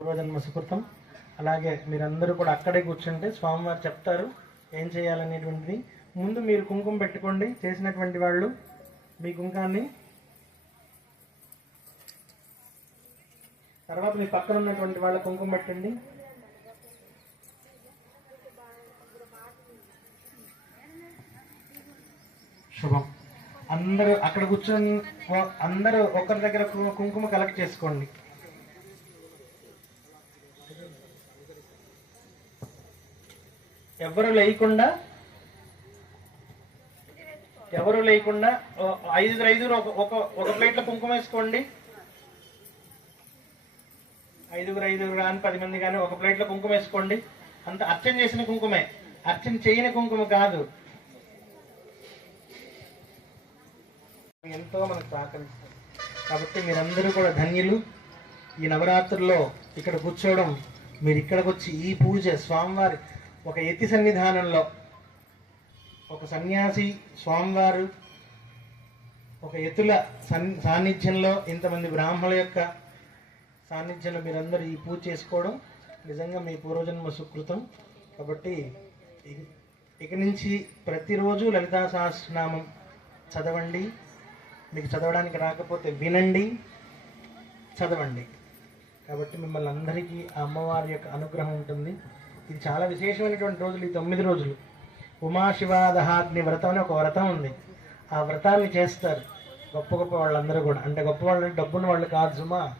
పూర్వజన్మ సుకృతం. అలాగే మీరందరూ కూడా అక్కడే కూర్చుంటే స్వామివారు చెప్తారు ఏం చేయాలనేటువంటిది. ముందు మీరు కుంకుమ పెట్టుకోండి చేసినటువంటి వాళ్ళు మీ కుంకాన్ని తర్వాత మీ పక్కన ఉన్నటువంటి వాళ్ళ కుంకుమ పెట్టండి. శుభం. అందరూ అక్కడ కూర్చొని అందరూ ఒకరి దగ్గర కుంకుమ కలెక్ట్ చేసుకోండి. ఎవరు లేకుండా ఎవరు లేకుండా ఐదుగురు ఐదుగురు ఒక ఒక ప్లేట్లో కుంకుమ వేసుకోండి. ఐదుగురు ఐదుగురు కానీ పది మంది కానీ ఒక ప్లేట్లో కుంకుమ వేసుకోండి. అంత అర్చన చేసిన కుంకుమే. అర్చన చేయని కుంకుమ కాదు. ఎంతో మనకు సహకరిస్తుంది. కాబట్టి మీరందరూ కూడా ధన్యులు. ఈ నవరాత్రుల్లో ఇక్కడ కూర్చోవడం మీరు ఇక్కడికి వచ్చి ఈ పూజ స్వామివారి ఒక యతి సన్నిధానంలో ఒక సన్యాసి స్వామివారు ఒక ఎతుల సన్ సాన్నిధ్యంలో ఇంతమంది బ్రాహ్మణుల యొక్క సాన్నిధ్యంలో మీరందరూ ఈ పూజ చేసుకోవడం నిజంగా మీ పూర్వజన్మ సుకృతం. కాబట్టి ఇక- నుంచి ప్రతిరోజు లలితా సహస్రనామం చదవండి. మీకు చదవడానికి రాకపోతే వినండి చదవండి. కాబట్టి మిమ్మల్ని అందరికీ ఆ అమ్మవారి యొక్క అనుగ్రహం ఉంటుంది. ఇది చాలా విశేషమైనటువంటి రోజులు ఈ తొమ్మిది రోజులు. ఉమాశివాదహాగ్ని వ్రతం అని ఒక వ్రతం ఉంది. ఆ వ్రతాన్ని చేస్తారు. గొప్ప గొప్ప వాళ్ళందరూ కూడా. అంటే గొప్ప వాళ్ళు డబ్బున్న వాళ్ళు కాదు సుమా.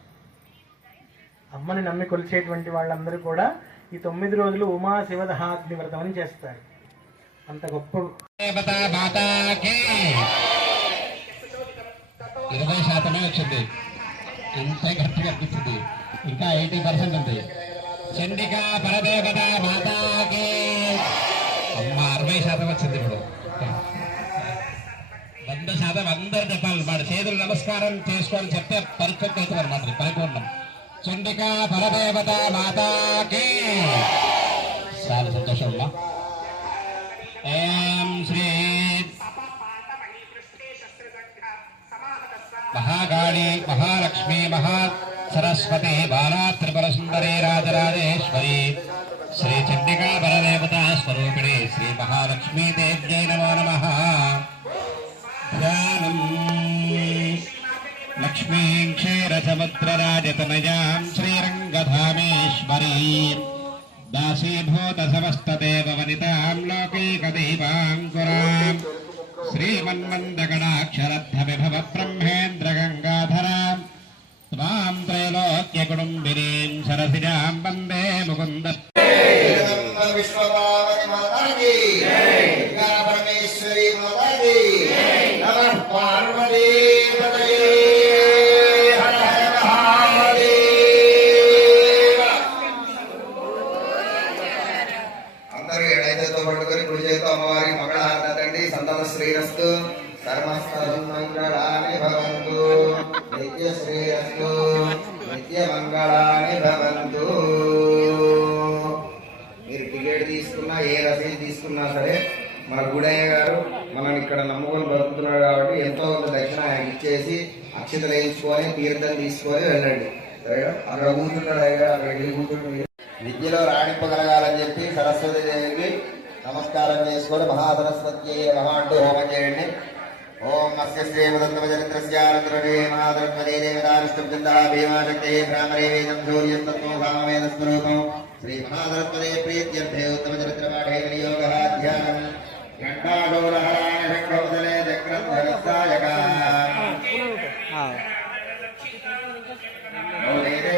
అమ్మని నమ్మి కొలిచేటువంటి వాళ్ళందరూ కూడా ఈ తొమ్మిది రోజులు ఉమా శివదహాగ్ని వ్రతం అని చేస్తారు అంత గొప్ప ఇరవై శాతమే వచ్చింది. అంతే గట్టిగా అనిపించింది. ఇంకా ఎయిటీ పర్సెంట్ ఉంది. చండికా పరదేవత మాతాకి అమ్మ అరవై శాతం వచ్చింది ఇప్పుడు. వంద శాతం అందరు చెప్పాలి. వాడు చేతులు నమస్కారం చేసుకోవాలని చెప్తే పర్ఫెక్ట్ అవుతుంది అనమాట పరిపూర్ణం. చండికా పరదేవత మాతాకి. చాలా సంతోషం అమ్మా. ఓం శ్రీ మహాకాళి మహాలక్ష్మి మహా సరస్వతి బాలా త్రిపుర సుందరి రాజరాజేశ్వరి. श्री चंडिका बलदेवता स्वरूपिणे श्री महालक्ष्मी देव्यै नमो नमः। ध्यानम्। लक्ष्मीं क्षीरसमुद्रराजतनयां श्रीरङ्गधामेश्वरी। विभव ब्रह्मेन्द्र श्रीमन्मन्दगणाक्षरद्धविभवब्रह्मेन्द्रगङ्गाधरां त्वां त्रैलोक्यकुटुम्बिनीं सरसिजां वंदे मुकुन्दः విశ్వభారతి మాతాకి పరమేశ్వరి మాతాకి నమ పార్వతీ అందరూ ఏడైతేతో పట్టుకొని గుడి చేత అమ్మవారి మగళ ఆనందండి సంతమ శ్రీరస్తు నిత్య శ్రేయస్సు నిత్య మంగళాని తీసుకున్నా సరే మన గుడయ్య గారు మనం ఇక్కడ నమ్ముకొని బతుకుతున్నాడు కాబట్టి ఎంతో కొంత దక్షిణ ఆయన ఇచ్చేసి అక్షతలు వేయించుకొని తీర్థం తీసుకొని వెళ్ళండి. అక్కడ కూర్చున్నాడు అయ్యా అక్కడ వెళ్ళి కూర్చుంటాడు విద్యలో రాణింపగలగాలని చెప్పి సరస్వతి దేవికి నమస్కారం చేసుకొని మహాసరస్వతి మహా అంటూ హోమం చేయండి. ఓం అస్య శ్రీమదంతమచరిత్రస్యానందరే మహాధర్మదే దేవతా విష్ణుబృందా భీమాశక్తే భ్రామరే వేదం శౌర్యం తత్వం సామవేద స్వరూపం శ్రీ మహాధర్మదే ప్రీత్యర్థే ఉత్తమచరిత్రపాఠే వినియోగ ధ్యానం ఘంటాడోలహరాయ శంఖోదలే చక్రం ధనస్సాయక. మౌలేరే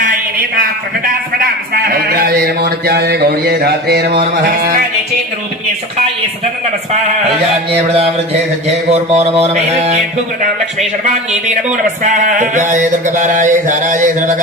णचाय गौड़िये धात्रे नमो नमः। कल्याण्ये प्रदावृद्धे सज्जे गोर्मो नमो नमः। लक्ष्मी शर्माण्ये नमो नमः स्वाहा। दुर्गायै दुर्गपारायै सारायै सर्वगा